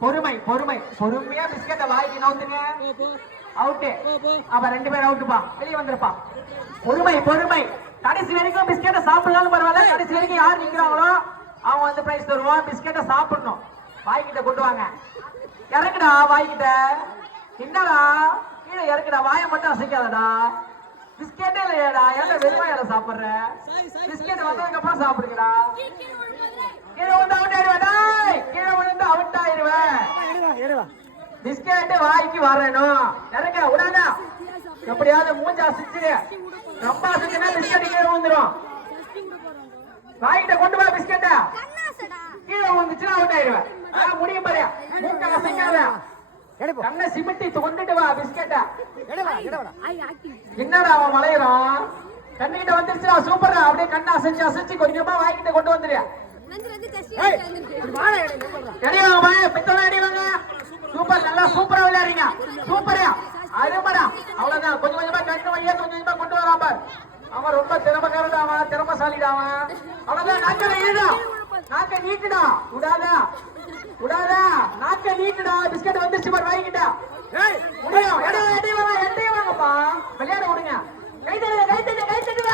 பொறுமை பொறுமை பொறுமையா பிஸ்கெட்டை வாங்கி நவுத்துங்க. அவுட்டு. அப்ப 2 பேர் அவுட்டுப்பா, வெளியே வந்துருப்பா. பொறுமை பொறுமை. கடைசி வரைக்கும் பிஸ்கெட்டை சாப்பிடலாம் பரவாயில்ல. கடைசி வரைக்கும் யார் நிக்கிறாங்களோ அவங்க வந்து பிரைஸ் தருவோம். பிஸ்கெட்டை சாப்பிடணும். வாய்க்கிட்ட கொண்டு வாங்க. இறக்குடா வாய்க்கிட்ட. என்னடா கீழே இறக்குடா, வாயை மட்டும் அசைக்காதடா. பிஸ்கெட்டே இல்லையாடா, எல்லாம் வெறுவாயில சாப்பிடுற. பிஸ்கெட் வந்ததுக்கு அப்புறம் சாப்பிடுங்கடா. கீழே வந்து அவுட் ஆயிடுவேன். கீழே வந்து அவுட் ஆயிடுவேன். பிஸ்கெட் வாய்க்கு வரணும். இறங்க விடாதா. எப்படியாவது மூஞ்சா அசைச்சிரு. ரொம்ப அசைச்சுனா பிஸ்கெட் கீழே வந்துடும். வாய்கிட்ட கொண்டு வா பிஸ்கெட்ட. கீழே வந்துச்சுன்னா அவுட் ஆயிடுவேன். முடியும் பாரு. மூக்க அசைக்காத. கண்ணை சிமிட்டி கொண்டுட்டு வா பிஸ்கெட்ட. என்னடா அவன் மலையிறான். கண்ணிட்ட வந்துருச்சுடா. சூப்பரா. அப்படியே கண்ணை அசைச்சு அசைச்சு கொஞ்சமா வாய்கிட்ட கொண்டு வந்துரு. சூப்பர், நல்லா சூப்பரா விளையாடுறீங்க. சூப்பரா அருமடா. அவ்வளவுதான். கொஞ்சம் கொஞ்சமா கண்ணு வழியா கொஞ்சம் கொஞ்சமா கொண்டு வரான் பார். அவன் ரொம்ப திறமைக்காரடா. அவன் திறமைசாலிடா. அவன் அவ்வளவுதான். நாக்க நீட்டுடா. நாக்க நீட்டுடா. விடாதா விடாதா. நாக்க நீட்டுடா. பிஸ்கட் வந்துருச்சு பார் வாங்கிட்டா. முடியும். எட்டி வாங்கப்பா. விளையாட விடுங்க. கை தட்டுங்க, கை தட்டுங்க, கை தட்டுங்க.